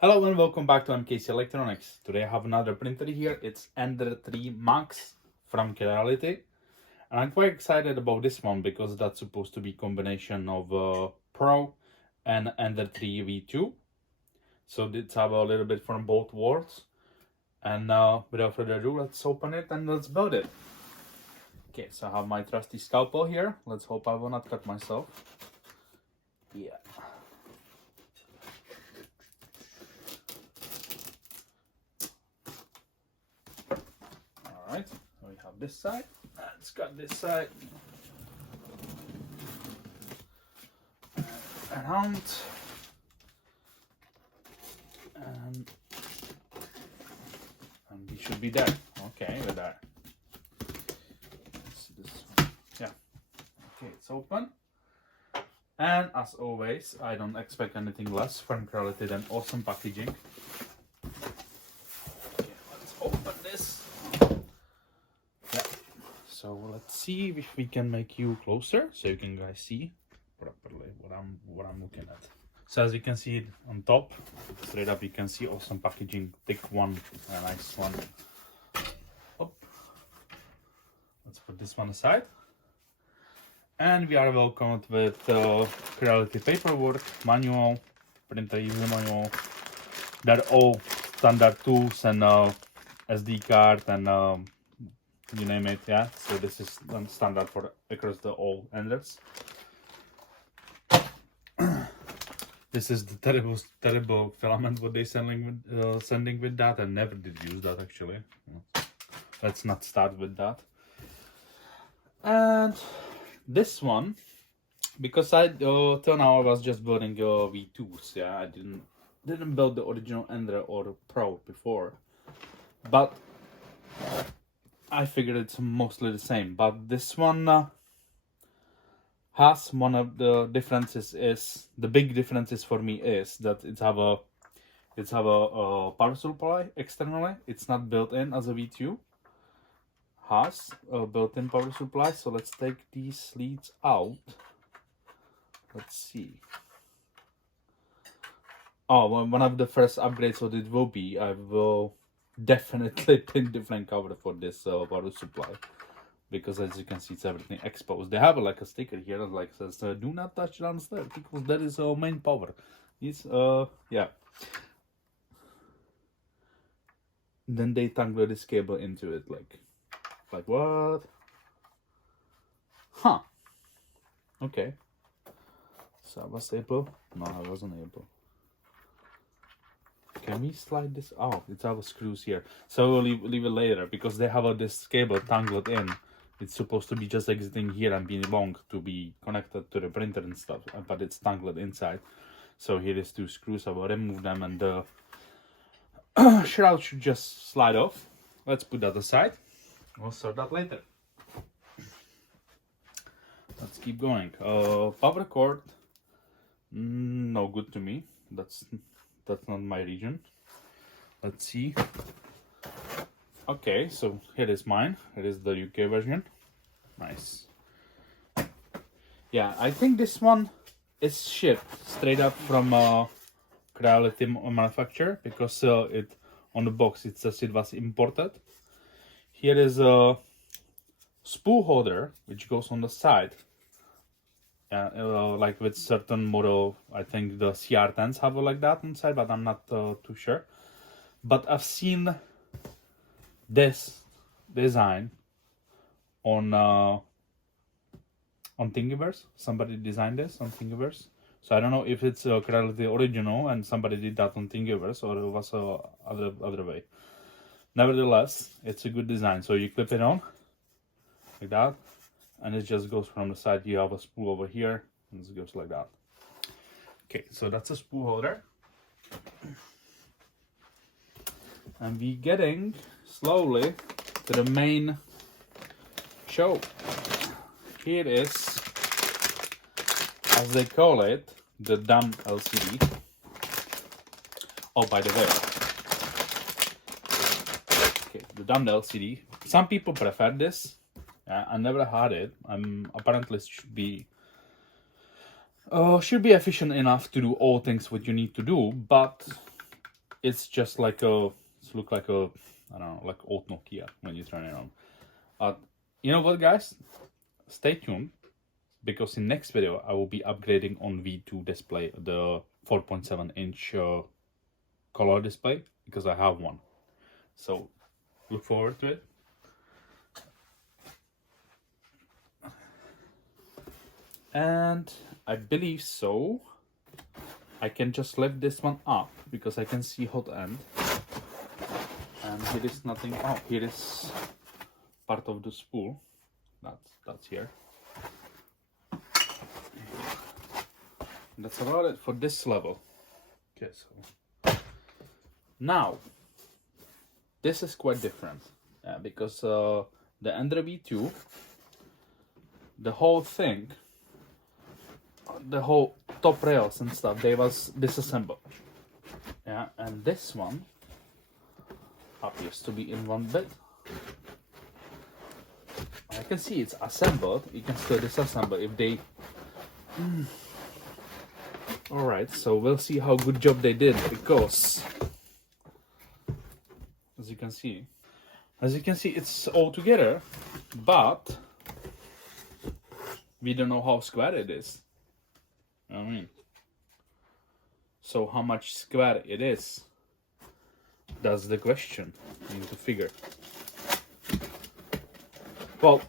Hello and welcome back to MKC Electronics. Today I have another printer here. It's Ender 3 Max from Creality. And I'm quite excited about this one because that's supposed to be a combination of Pro and Ender 3 V2. So let's have a little bit from both worlds. And without further ado, let's open it and let's build it. Okay, so I have my trusty scalpel here. Let's hope I will not cut myself. Yeah. Alright, we have this side. Let's cut this side. Around. And we should be there. Okay, we're there. Let's see this one. Yeah. Okay, it's open. And as always, I don't expect anything less from Creality than awesome packaging. Okay, let's open this. Yeah. So let's see if we can make you closer so you can guys see properly what I'm looking at. So as you can see on top, straight up you can see awesome packaging, thick one, a nice one. Up. Let's put this one aside. And we are welcomed with Creality paperwork, manual, printer user manual. They're all standard tools and SD card and you name it, yeah. So this is standard for across the all Enders. This is the terrible filament what they sending with that. I never did use that actually. Let's not start with that. And this one, because I till now I was just building V2s, yeah. I didn't build the original Ender or Pro before, but I figured it's mostly the same. But this one has one of the differences is the big differences for me is that it's have a power supply externally. It's not built in as a V2. Has a built-in power supply. So let's take these leads out. Let's see. Oh, well, one of the first upgrades what it will be, I will definitely pin different cover for this power supply, because as you can see it's everything exposed. They have like a sticker here that like says do not touch downstairs because that is our main power. It's yeah. Then they tangle this cable into it like what? Huh. Okay. So I was able? No, I wasn't able. Can we slide this? Oh, it's our screws here. So we'll leave it later because they have this cable tangled in. It's supposed to be just exiting here and being long to be connected to the printer and stuff, but it's tangled inside. So here is two screws. I will remove them and the shroud should just slide off. Let's put that aside. We'll sort that later. Let's keep going. Power cord, no good to me. That's not my region. Let's see. Okay, so here is mine. It is the UK version. Nice. Yeah, I think this one is shipped straight up from Creality manufacturer because it on the box it says it was imported. Here is a spool holder which goes on the side. Like with certain model, I think the CR10s have like that inside, but I'm not too sure. But I've seen this design on Thingiverse. Somebody designed this on Thingiverse. So I don't know if it's Creality original and somebody did that on Thingiverse or it was other way. Nevertheless, it's a good design. So you clip it on like that, and it just goes from the side. You have a spool over here, and it goes like that. Okay, so that's a spool holder. And we're getting slowly to the main show. Here is, as they call it, the dumb LCD. Oh, by the way, okay, the dumb LCD. Some people prefer this. I never had it. Apparently should be efficient enough to do all things what you need to do, but it's just like a, it look like a, I don't know, like old Nokia when you turn it on. You know what, guys? Stay tuned, because in next video I will be upgrading on V2 display, the 4.7-inch color display, because I have one. So look forward to it. And I believe so. I can just lift this one up because I can see hot end. And here is nothing. Oh, here is part of the spool. That's here. And that's about it for this level. Okay, so now this is quite different, because the Ender V2, the whole thing, the whole top rails and stuff, they was disassembled. Yeah, and this one appears to be in one bit. I can see it's assembled. You can still disassemble if they. All right, so we'll see how good job they did, because as you can see, it's all together, but we don't know how square it is. I mean, so how much square it is? That's the question you need to figure. Well,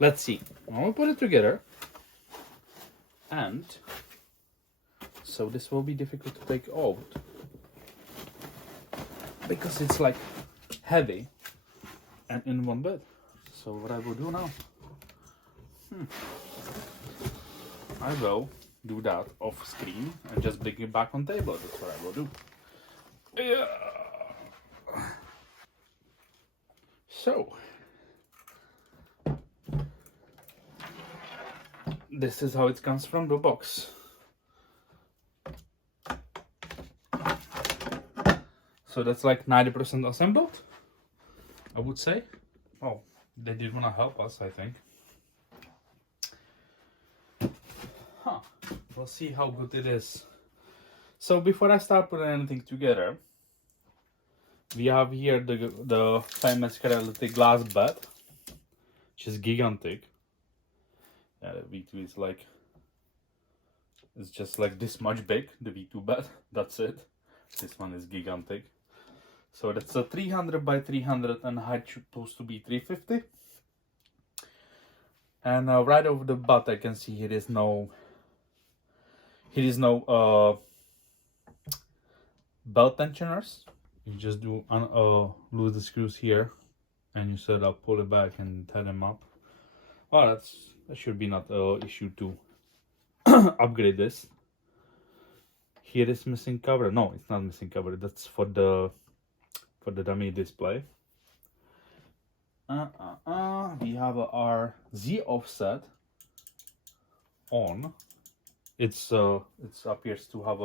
let's see. I will put it together, and so this will be difficult to take out because it's like heavy and in one bit. So what I will do now, I will do that off screen and just bring it back on table. That's what I will do. Yeah. So this is how it comes from the box. So that's like 90% assembled, I would say. Oh, they did want to help us, I think. Huh. We'll see how good it is. So before I start putting anything together, we have here the famous Creality glass bed, which is gigantic. Yeah, the V2 is like, it's just like this much big, the V2 bed. That's it. This one is gigantic. So that's a 300 by 300 and height supposed to be 350. And right over the butt, I can see here is no belt tensioners. You just do lose the screws here, and you set up, pull it back, and tie them up. Well, that should be not an issue to upgrade this. Here is missing cover. No, it's not missing cover. That's for the dummy display. We have our Z offset on. It appears to have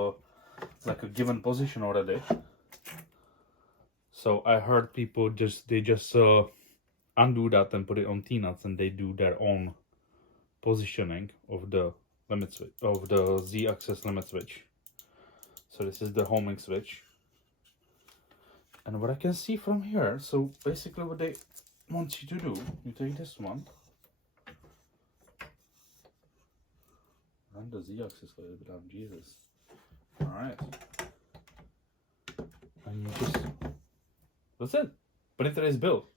like a given position already. So I heard people just undo that and put it on T-nuts, and they do their own positioning of the limit switch, of the Z-axis limit switch. So this is the homing switch. And what I can see from here, so basically what they want you to do, you take this one, and the Z-axis a little bit down, Jesus. Alright. And you just, that's it. Printer is built.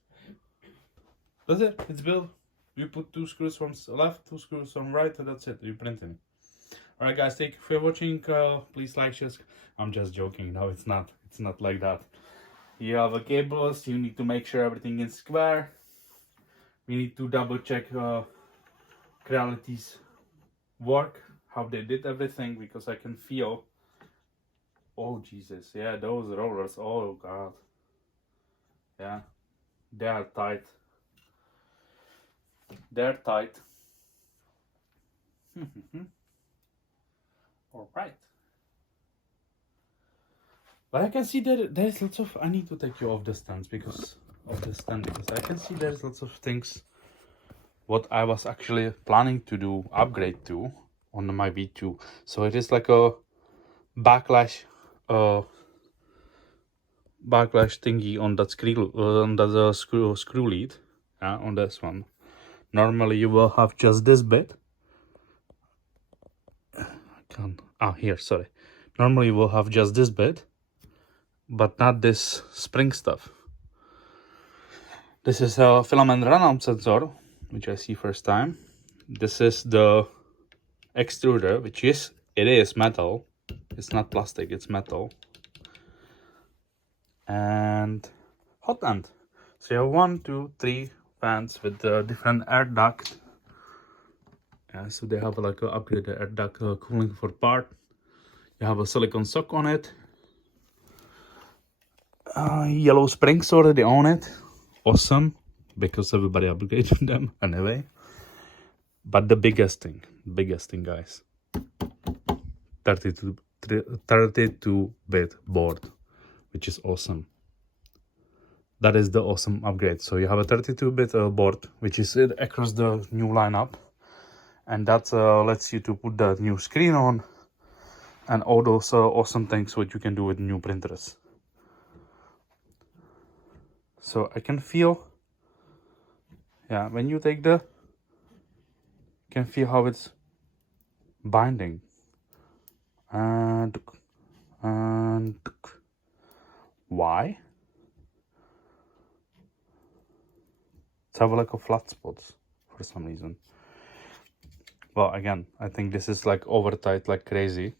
That's it, it's built. You put 2 screws from left, 2 screws from right, and that's it, you're printing. Alright guys, thank you for watching. Please like, share. I'm just joking, no, it's not like that. You have a cables, you need to make sure everything is square. We need to double check Creality's work, how they did everything, because I can feel, oh Jesus, yeah, those rollers, oh God. Yeah, they are tight. They're tight. Alright. But I can see that there's lots of, I need to take you off the stands because of the stand, because I can see there's lots of things what I was actually planning to do, upgrade to on my V2. So it is like a backlash backlash thingy on that screw lead, on this one. Normally you will have just this bit. Here, sorry. Normally you will have just this bit, but not this spring stuff. This is a filament runout sensor, which I see first time. This is the extruder, which is metal. It's not plastic, it's metal. And hot end. So you have 1, 2, 3 fans with different air duct. So they have like an upgraded air duct cooling for part. You have a silicone sock on it. Yellow springs already on it. Awesome, because everybody upgraded them anyway. But the biggest thing guys, 32-bit board, which is awesome. That is the awesome upgrade. So you have a 32-bit board, which is across the new lineup, and that lets you to put the new screen on and all those awesome things what you can do with new printers. So I can feel, when you take you can feel how it's binding. And why? It's have like a flat spots for some reason. Well, again, I think this is like over tight like crazy.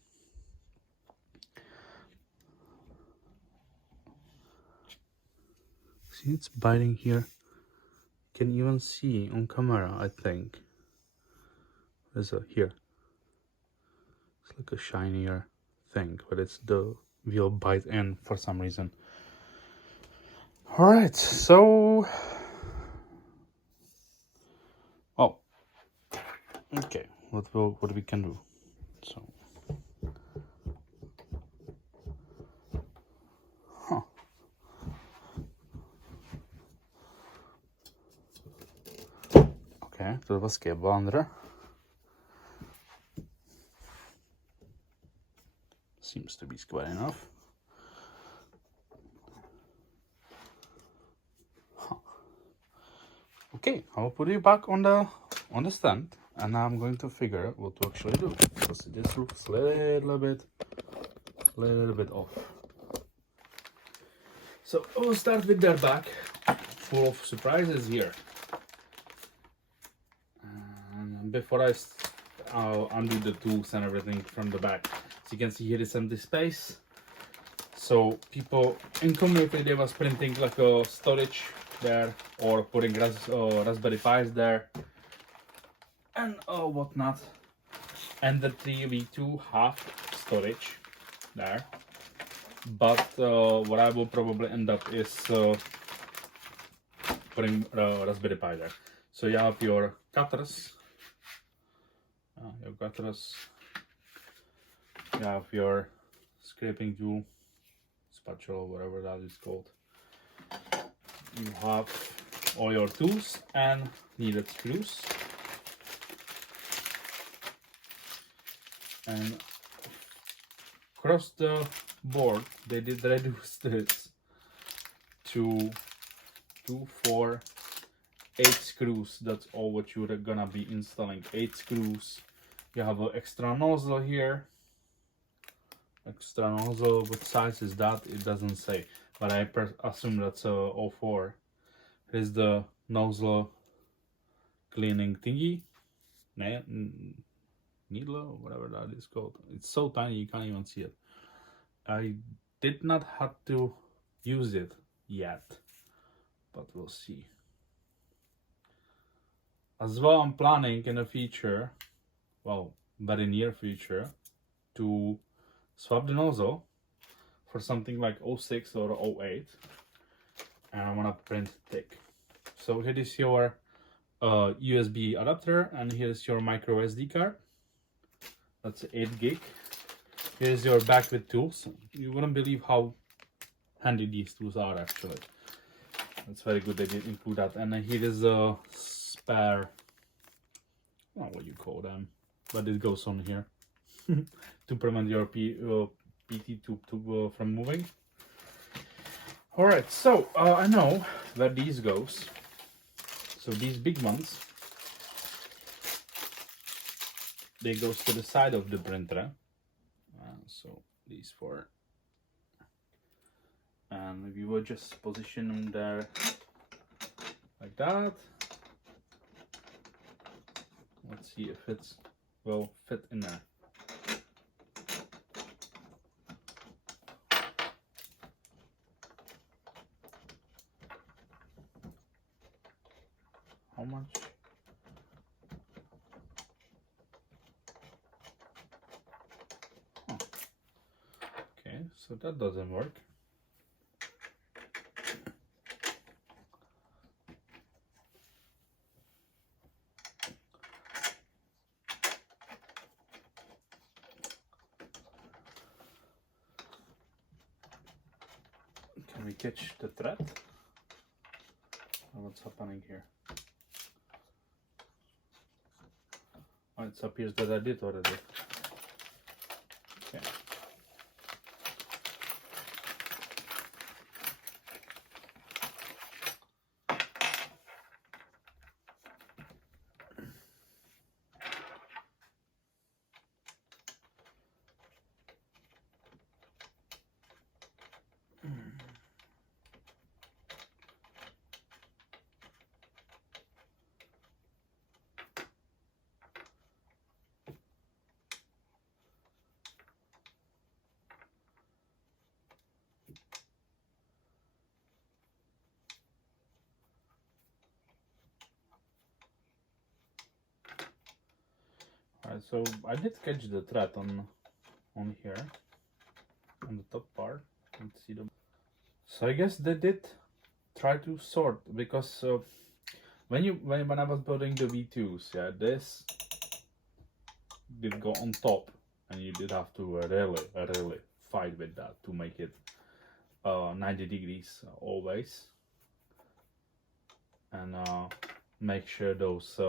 See, it's biting here. Can even see on camera, I think. There's a here. It's like a shinier thing, but it's the will bite in for some reason. All right, so okay, what we can do. So okay, to was cable seems to be square enough. Okay, I'll put you back on the stand, and now I'm going to figure out what to actually do, because this looks a little bit off. So we'll start with their back, full of surprises here. And before I'll undo the tools and everything from the back. So you can see here is empty space. So people in community, they was printing like a storage there, or putting Raspberry Pis there and whatnot, and the 3v2 half storage there. But what I will probably end up is putting Raspberry Pi there. So you have your cutters, you have your scraping tool, spatula, whatever that is called. You have all your tools and needed screws. And across the board, they did reduce this to 2, 4, 8 screws. That's all what you're gonna be installing. 8 screws. You have an extra nozzle here. Extra nozzle, what size is that? It doesn't say, but I assume that's a 04. Here's the nozzle cleaning thingy, needle, whatever that is called. It's so tiny you can't even see it. I did not have to use it yet, but we'll see. As well, I'm planning in the future, well, very near future, to swap the nozzle for something like 06 or 08, and I want to print thick. So here is your USB adapter, and here's your micro SD card. That's 8 gig. Here's your back with tools. You wouldn't believe how handy these tools are actually. It's very good they did include that. And then here is a spare, I don't know what you call them, but it goes on here to prevent your PT tube from moving. Alright, so I know where these goes. So these big ones, they goes to the side of the printer. So these four. And we will just position them there like that. Let's see if it will fit in there. How much? Oh. Okay, so that doesn't work. Can we catch the thread? What's happening here? Oh, it appears that I did already. Okay. Alright, so I did catch the thread on here, on the top part. Let's see them. So I guess they did try to sort, because when I was building the V2s, yeah, this did go on top, and you did have to really fight with that to make it 90 degrees always, and make sure those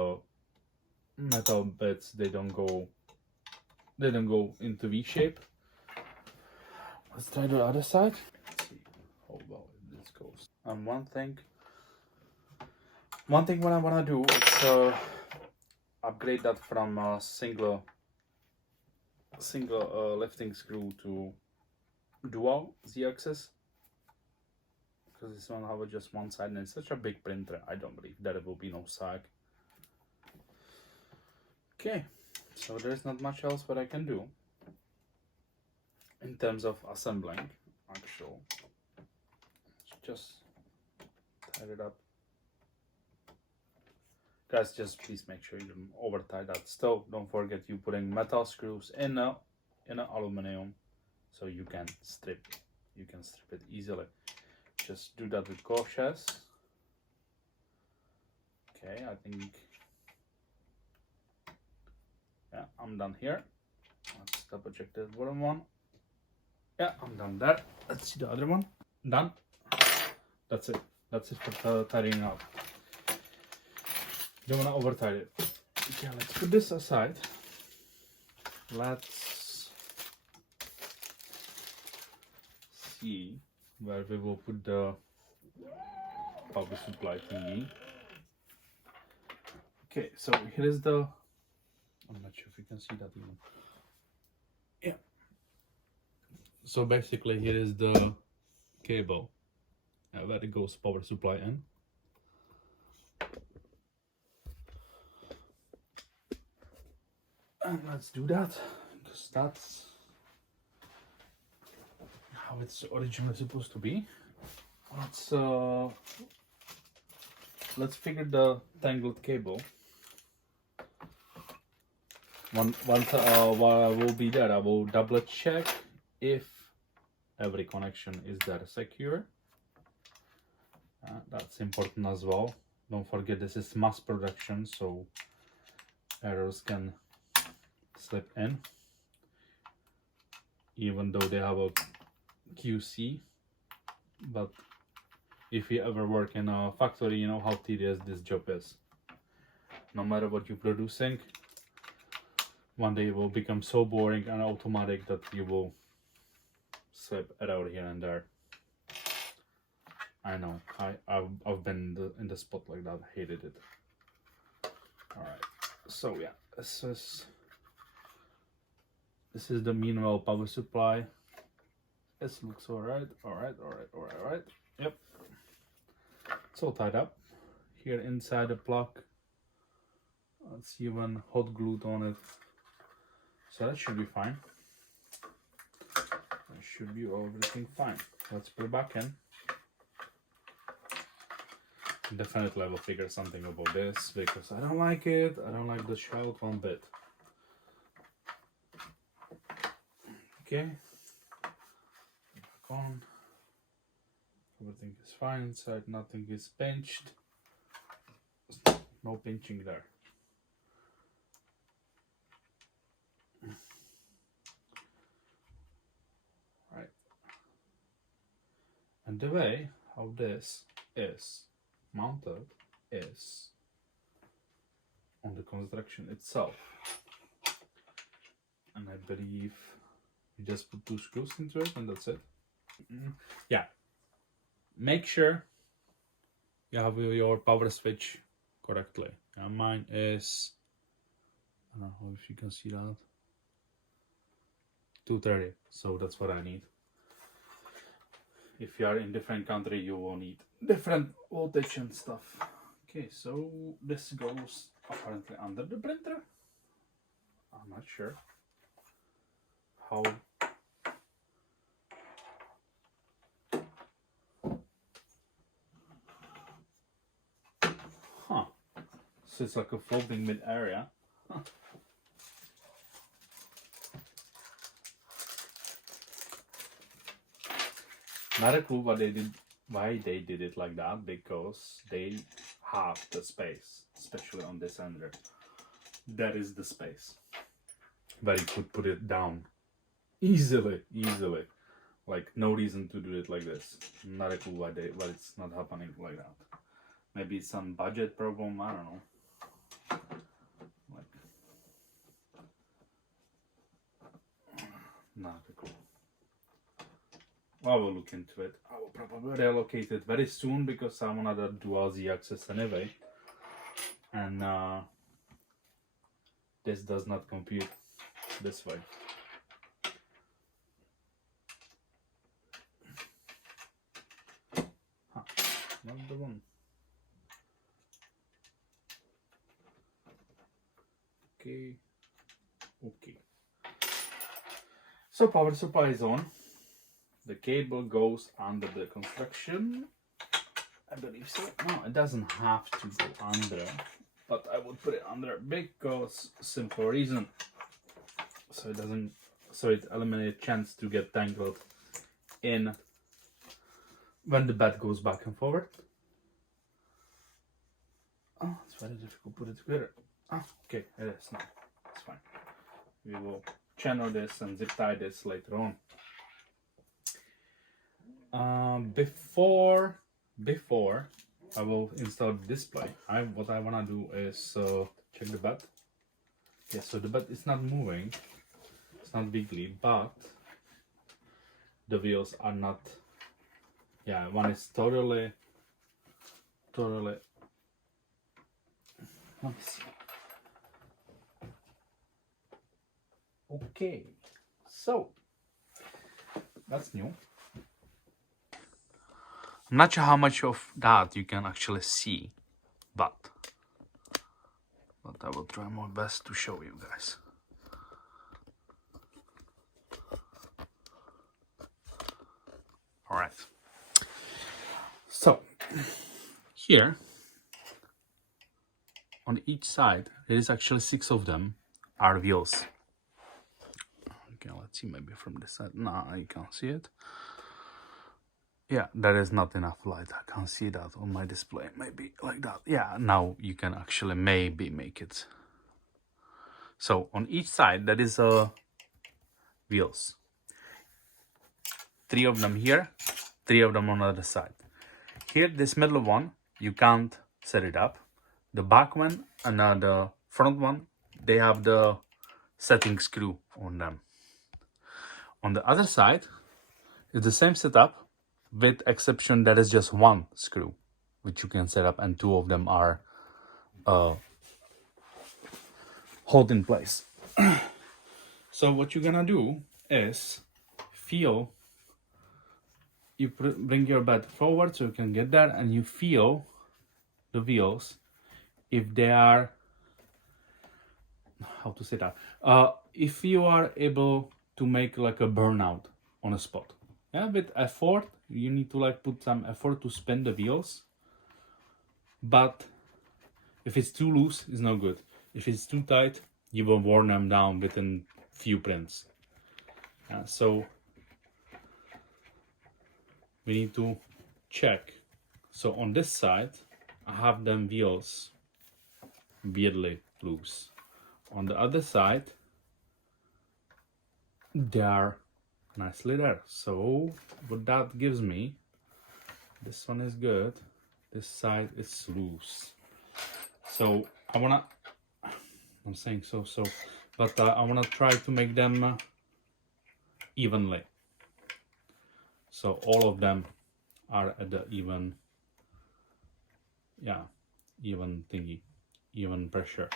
metal bits they don't go into V shape. Let's try the other side. Let's see how well this goes. And one thing what I want to do is upgrade that from a single lifting screw to dual Z-axis, because this one have just one side and it's such a big printer. I don't believe that it will be no sag. Okay, so there's not much else what I can do in terms of assembling. Actual, just tie it up, guys. Just please make sure you don't over tie that. Still, don't forget you putting metal screws in a aluminum, so you can strip it easily. Just do that with cautious. Okay, I think, yeah, I'm done here. Let's double check the bottom one. Yeah, I'm done there. Let's see the other one. Done. That's it. That's it for tidying up. Don't want to over tie it. Okay, let's put this aside. Let's see where we will put the power supply thingy. Okay, so here is the, I'm not sure if you can see that even. Yeah. So basically here is the cable where it goes power supply in. And let's do that, because that's how it's originally supposed to be. Let's figure the tangled cable. Once while I will be there, I will double check if every connection is there secure. That's important as well. Don't forget this is mass production, so errors can slip in, even though they have a QC. But if you ever work in a factory, you know how tedious this job is. No matter what you're producing, one day it will become so boring and automatic that you will slip error here and there. I know. I've been in the spot like that. Hated it. All right. So yeah, this is the minimal power supply. This looks all right. All right. Yep. It's all tied up. Here inside the plug. Let's even hot glued on it. So that should be fine. That should be everything fine. Let's put it back in. Definitely I will figure something about this because I don't like it. I don't like the shroud one bit. Okay. Back on. Everything is fine inside. Nothing is pinched. No pinching there. Right. And the way how this is mounted is on the construction itself. And I believe you just put 2 screws into it and that's it. Yeah. Make sure you have your power switch correctly. Now mine is, I don't know if you can see that, 230, so that's what I need. If you are in different country, you will need different voltage and stuff. Okay, so this goes apparently under the printer. I'm not sure how. Huh. So it's like a floating mid area. Huh. Not a clue what they did, why they did it like that, because they have the space, especially on this ender. That is the space. But you could put it down easily. Like no reason to do it like this. Not a clue why it's not happening like that. Maybe some budget problem, I don't know. Like, not a clue. I will look into it. I will probably relocate it very soon because I'm on another dual Z axis anyway. And this does not compute this way. Huh, not the one. Okay. So power supply is on. The cable goes under the construction. I believe so. No, it doesn't have to go under, but I would put it under because simple reason. So it doesn't. So it eliminates chance to get tangled in when the bed goes back and forward. Oh, it's very difficult to put it together. Ah, okay, it is now. It's fine. We will channel this and zip tie this later on. Before I will install the display, what I wanna do is check the bed. Yeah, so the bed is not moving. It's not wiggly, but the wheels are not. Yeah, one is totally. Let me see. Okay, so that's new. I'm not sure how much of that you can actually see, but I will try my best to show you guys. All right. So here on each side, there is actually 6 of them are wheels. Okay, let's see, maybe from this side. No, you can't see it. Yeah, there is not enough light. I can't see that on my display. Maybe like that. Yeah, now you can actually maybe make it. So on each side, there is wheels. 3 of them here, 3 of them on the other side. Here, this middle one, you can't set it up. The back one and the front one, they have the setting screw on them. On the other side, it's the same setup. with exception that is just one screw which you can set up, and two of them are hold in place. So what you're gonna do is feel, you bring your bed forward so you can get there, and you feel the wheels if they are, how to say that, if you are able to make like a burnout on a spot. Yeah, with effort, you need to like put some effort to spin the wheels, but if it's too loose, it's no good. If it's too tight, you will worn them down within few prints. So we need to check. So on this side, I have them wheels weirdly loose. On the other side, they are nicely there. So what that gives me, this one is good, this side is loose. So I wanna, I'm saying so, but I wanna try to make them evenly. So all of them are at the even, yeah, even thingy, even pressure.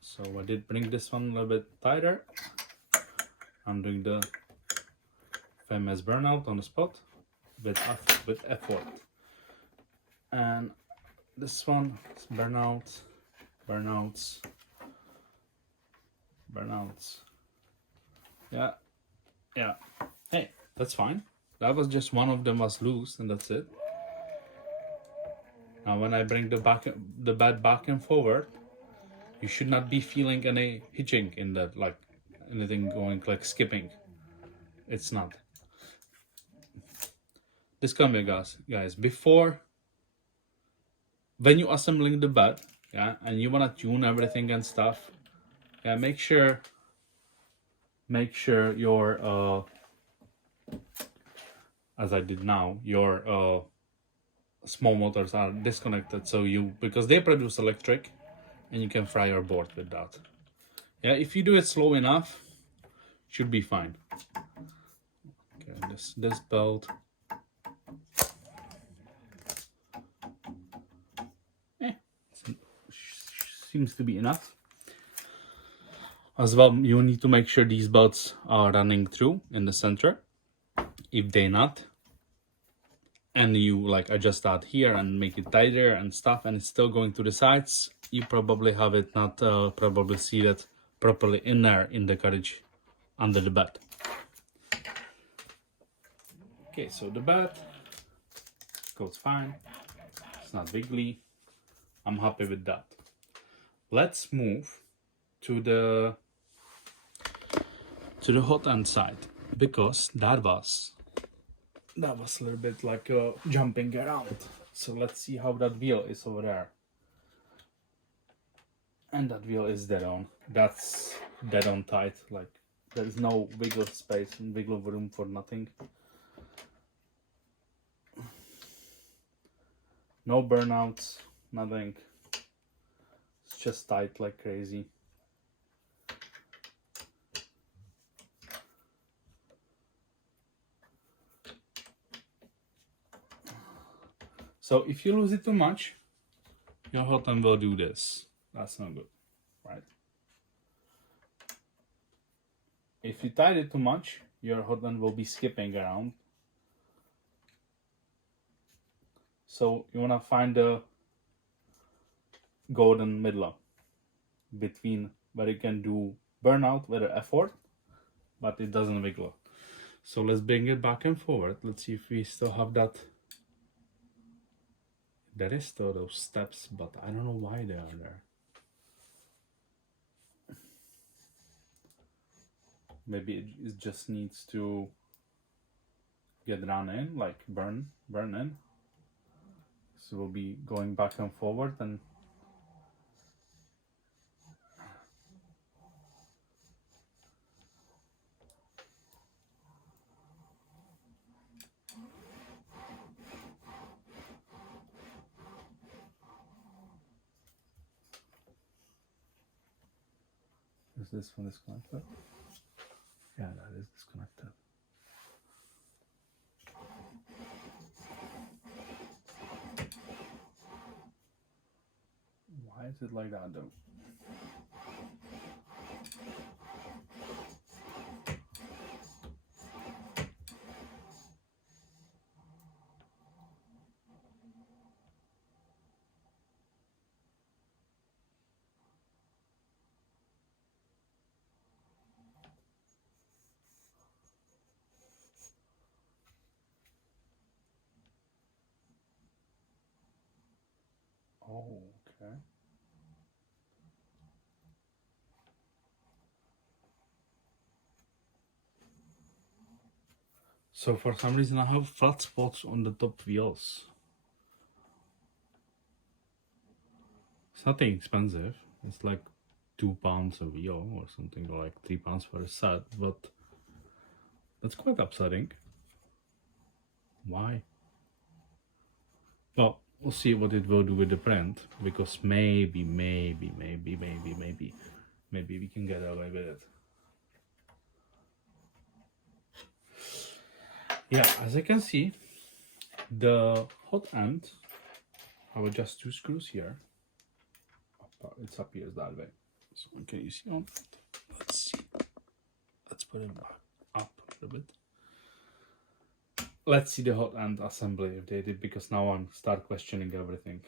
So I did bring this one a little bit tighter. I'm doing the famous burnout on the spot with effort. And this one is burnouts. Yeah. Hey, that's fine. That was just one of them was loose, and that's it. Now when I bring the bed back and forward, you should not be feeling any hitching in that, like anything going like skipping. It's not. Disclaimer, guys, before, when you assembling the bed, yeah, and you wanna tune everything and stuff, yeah, make sure your as I did now, your small motors are disconnected, so because they produce electric, and you can fry your board with that. Yeah, if you do it slow enough, should be fine. Okay, this belt. Seems to be enough. As well, you need to make sure these belts are running through in the center. If they're not, and you like adjust that here and make it tighter and stuff, and it's still going to the sides, you probably have it not probably seated properly in there in the carriage under the bed. Okay, so the bed goes fine. It's not wiggly. I'm happy with that. Let's move to the hot end side, because that was a little bit like jumping around. So let's see how that wheel is over there. And that wheel is dead on. That's dead on tight. Like there's no wiggle space and wiggle room for nothing. No burnouts, nothing. It's just tight like crazy. So if you lose it too much, your hot end will do this. That's not good, right? If you tight it too much, your hot end will be skipping around. So you wanna find the golden middle between where you can do burnout with effort, but it doesn't wiggle. So let's bring it back and forward. Let's see if we still have that. There is still those steps, but I don't know why they are there. Maybe it just needs to get run in, like burn in. So we'll be going back and forward, and is this one disconnected? Yeah, that is disconnected. is it like that though? Oh, okay. So for some reason I have flat spots on the top wheels. It's nothing expensive. It's like £2 a wheel or something, or like £3 for a set, but that's quite upsetting. Why? Well, we'll see what it will do with the print, because maybe we can get away with it. Yeah, as I can see, the hot end, I will just 2 screws here. It's up here that way. So can you see on? Let's see. Let's put it up a little bit. Let's see the hot end assembly if they did, because now I'm start questioning everything.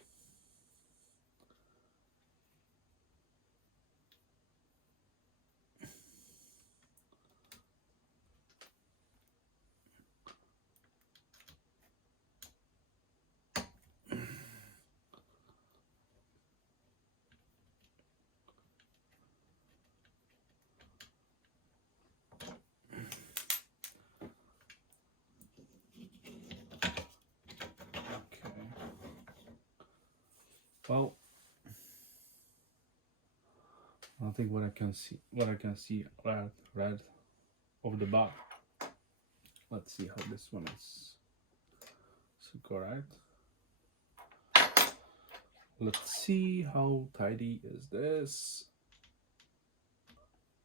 Okay. Well, I think what I can see red of the bar. Let's see how this one is. So correct. Let's see how tidy is this.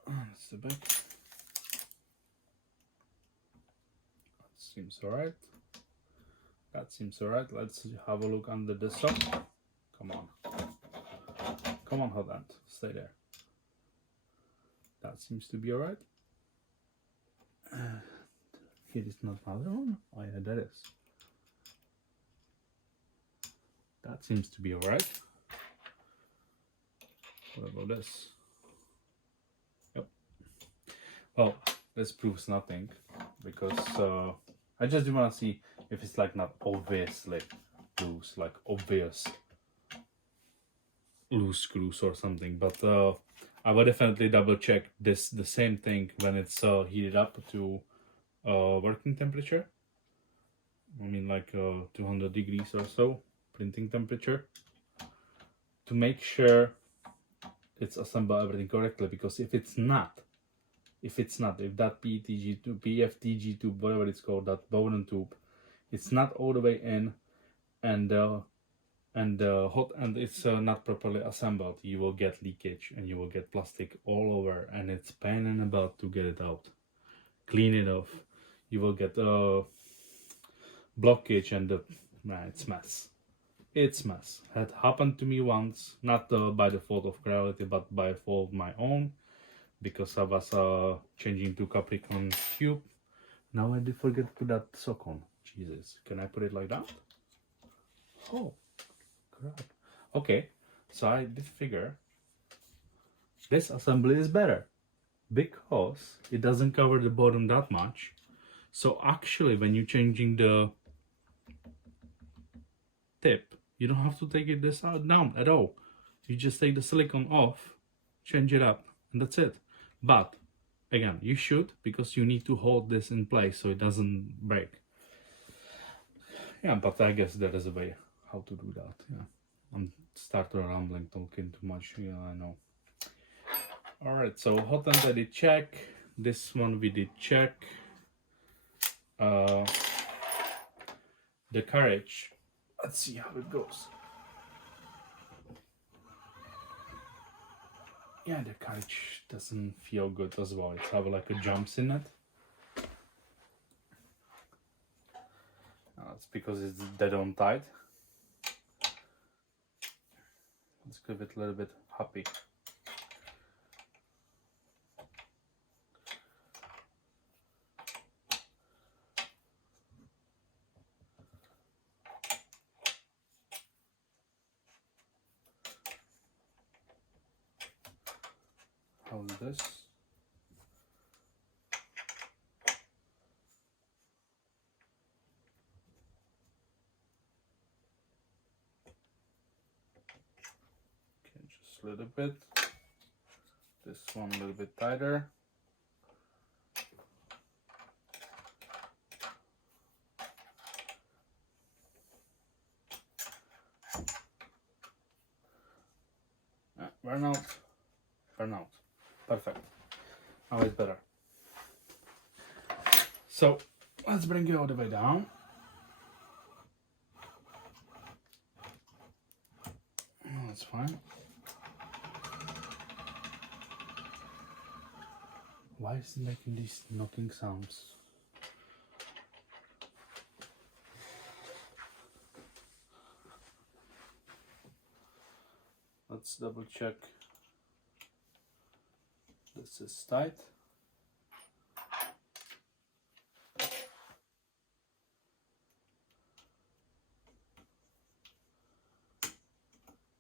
That's the back. That seems alright. That seems alright. Let's have a look under the sock. Come on. Come on, hot end. Stay there. That seems to be alright. Here is not another one. Oh yeah, that is. That seems to be alright. What about this? Yep. Well, this proves nothing, because I just want to see if it's like not obviously loose, like obvious loose screws or something. But I will definitely double check the same thing when it's heated up to working temperature. I mean like 200 degrees or so, printing temperature, to make sure it's assembled everything correctly. Because if that PETG tube, PFTG tube, whatever it's called, that Bowden tube, it's not all the way in, and the hot end is not properly assembled, you will get leakage and you will get plastic all over, and it's pain in the butt to get it out, clean it off. You will get blockage, and it's mess. It's mess. Had happened to me once, not by the fault of Creality, but by fault of my own, because I was changing to Capricorn tube. Now I did forget to put that sock on. Jesus, can I put it like that? Oh, crap. Okay, so I did figure this assembly is better, because it doesn't cover the bottom that much. So actually, when you're changing the tip, you don't have to take it this out down at all. You just take the silicone off, change it up, and that's it. But again, you should, because you need to hold this in place so it doesn't break. Yeah, but I guess there is a way how to do that. Yeah, I'm started rambling, talking too much. Yeah, I know. All right, so hot end I did check. This one we did check. The carriage. Let's see how it goes. Yeah, the carriage doesn't feel good as well. It's have like a jumps in it. It's because it's dead on tight. Let's Just give it a little bit happy. Hold this. Okay, just a little bit. This one a little bit tighter. Burn out. Burn out. Perfect. Now it's better. So let's bring it all the way down. That's fine. Why is it making these knocking sounds? Let's double check. This is tight.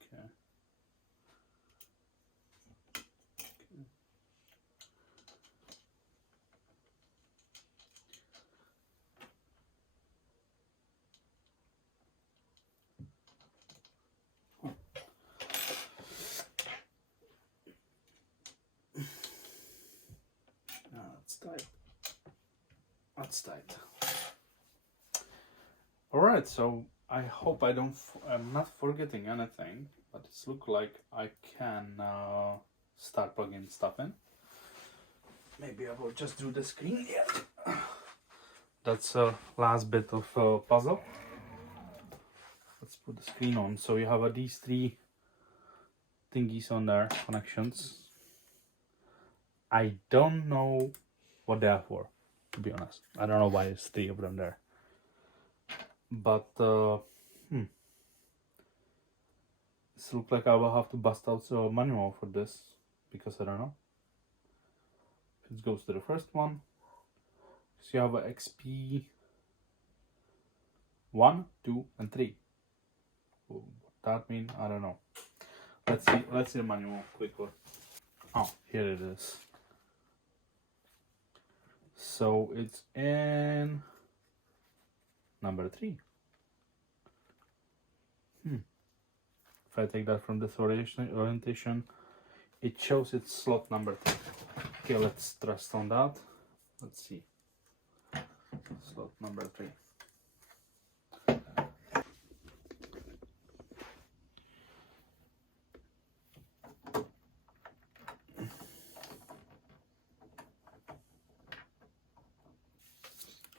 Okay. That's tight. That's tight. All right, so I hope I'm not forgetting anything, but it looks like I can start plugging stuff in. Maybe I will just do the screen. Yeah. That's last bit of puzzle. Let's put the screen on. So you have these three thingies on there, connections. I don't know what they are for, to be honest. I don't know why it's three of them there. But it looks like I will have to bust out the manual for this, because I don't know. It goes to the first one. So you have a XP 1, 2, and 3. What that mean? I don't know. Let's see the manual quickly. Oh, here it is. So it's in number 3. If I take that from this orientation, it shows it's slot number 3. Okay, let's trust on that. Let's see. Slot number 3.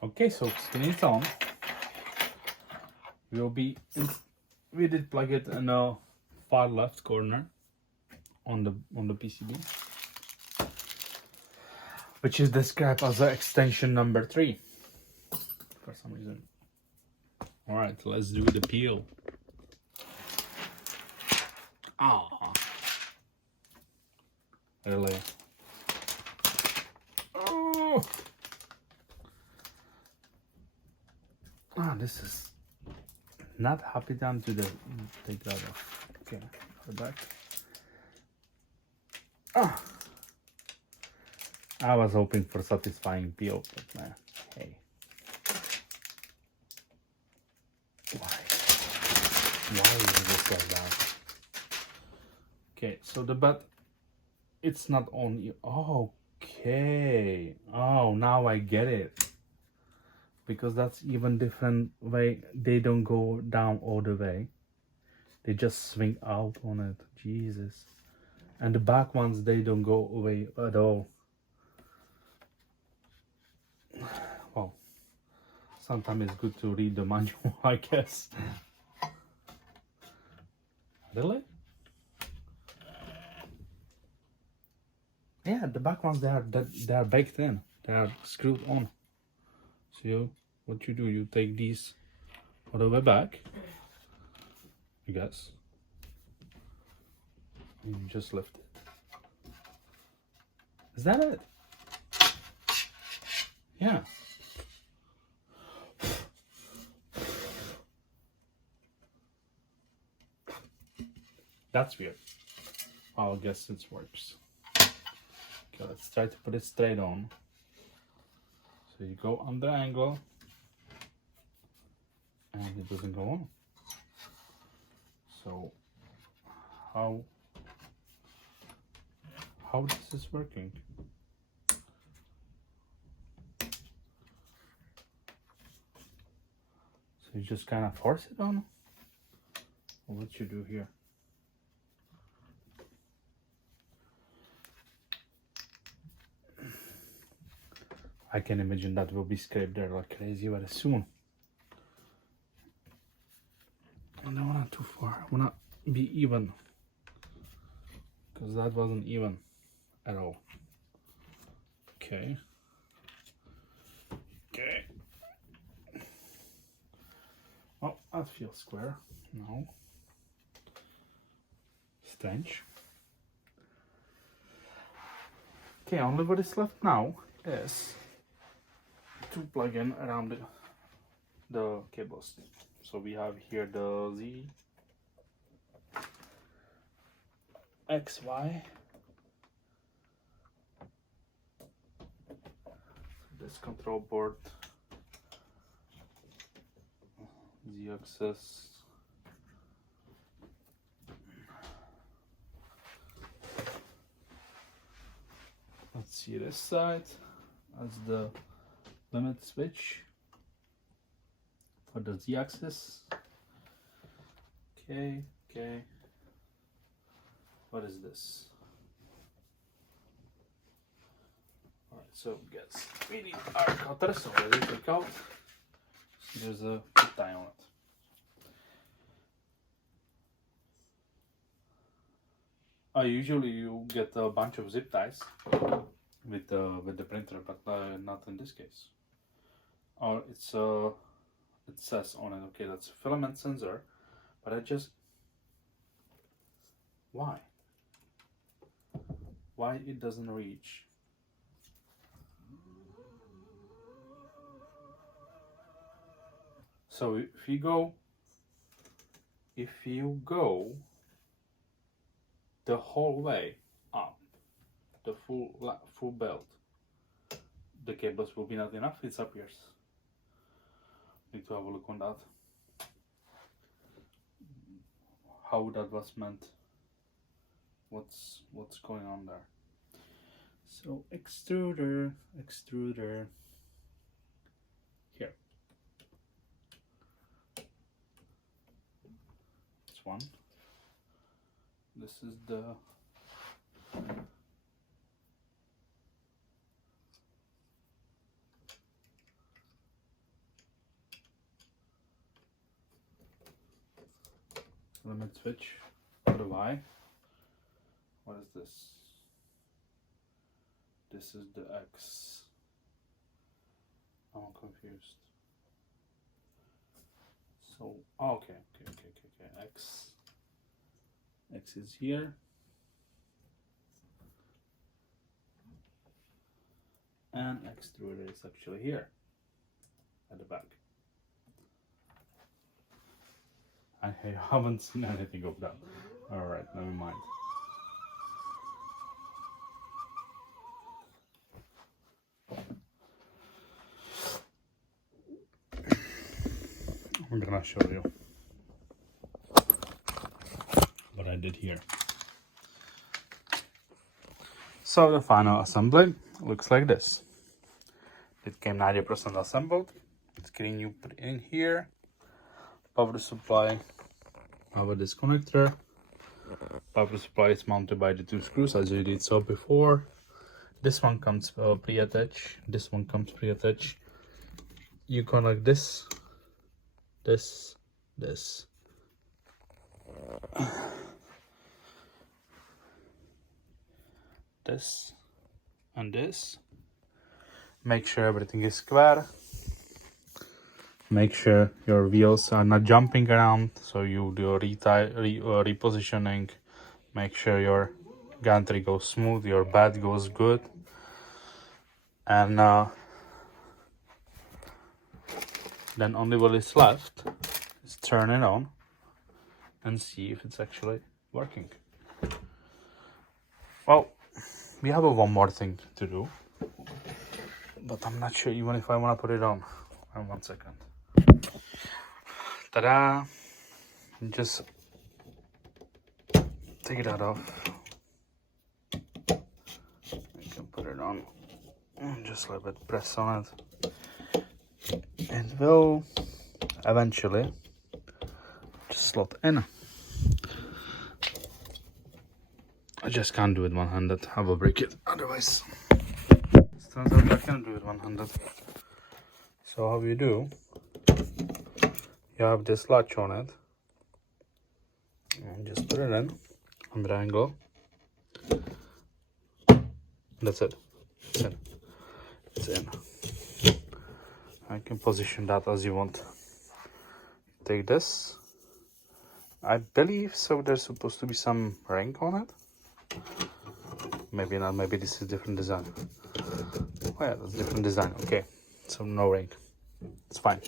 Okay, so screen is on. We did plug it in the far left corner on the PCB, which is described as the extension number 3 for some reason. All right, let's do the peel. Ah, really? Oh, this is not happy down to the take that off. Okay, go back. Ah, I was hoping for satisfying peel, but nah, hey. Why is this like that? Okay, so the bed, it's not on. Okay. Oh, now I get it. Because that's even different way. They don't go down all the way. They just swing out on it. Jesus. And the back ones, they don't go away at all. Well, sometimes it's good to read the manual, I guess. Really? Yeah, the back ones, they are baked in. They are screwed on. So what you do, you take these all the way back, I guess. You just lift it. Is that it? Yeah. That's weird. I'll guess it works. Okay, let's try to put it straight on. So you go under angle and it doesn't go on. So how is this working? So you just kind of force it on? Or what you do here? I can imagine that will be scraped there like crazy very soon. I don't want too far. I want to be even. Because that wasn't even at all. Okay. Okay. Oh, that feels square. No. Strange. Okay, only what is left now is to plug in around the cables. So we have here the Z, X, Y. This control board, Z axis. Let's see this side as the limit switch for the Z axis. Okay. What is this? Alright, so guys, we need our cutter, so let it take out. So there's a zip tie on it. Usually you get a bunch of zip ties with the printer, but not in this case. Or it says on it, okay, that's a filament sensor, but why it doesn't reach? So if you go the whole way up, the full belt, the cables will be not enough. It appears. Need to have a look on that. How that was meant. What's going on there? So extruder. Here. This one. This is the limit switch for the Y. What is this? This is the X. I'm confused. So okay. X is here. And extruder is actually here at the back. I haven't seen anything of that. Alright, never mind. I'm gonna show you what I did here. So the final assembly looks like this. It came 90% assembled. Screen you put in here. Power supply, power disconnector. Power supply is mounted by the two screws as you did so before. This one comes pre-attached. This one comes pre-attached. You connect this, this, and this. Make sure everything is square. Make sure your wheels are not jumping around, so you do repositioning. make sure your gantry goes smooth, your bed goes good, and then only what is left is turn it on and see if it's actually working. Well, we have one more thing to do, but I'm not sure even if I want to put it on. And 1 second. Ta-da! Just take that off. You can put it on and just a little bit press on it. It will eventually just slot in. I just can't do it one-handed. I will break it otherwise. It turns out I can do it one-handed. So how you do? You have this latch on it. And just put it in on the angle. That's it. It's in. It's in. I can position that as you want. Take this. I believe so. There's supposed to be some ring on it. Maybe not. Maybe this is different design. Oh yeah, that's different design. Okay, so no ring. It's fine.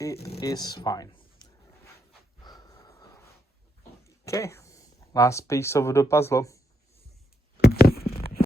It is fine. Okay, last piece of the puzzle.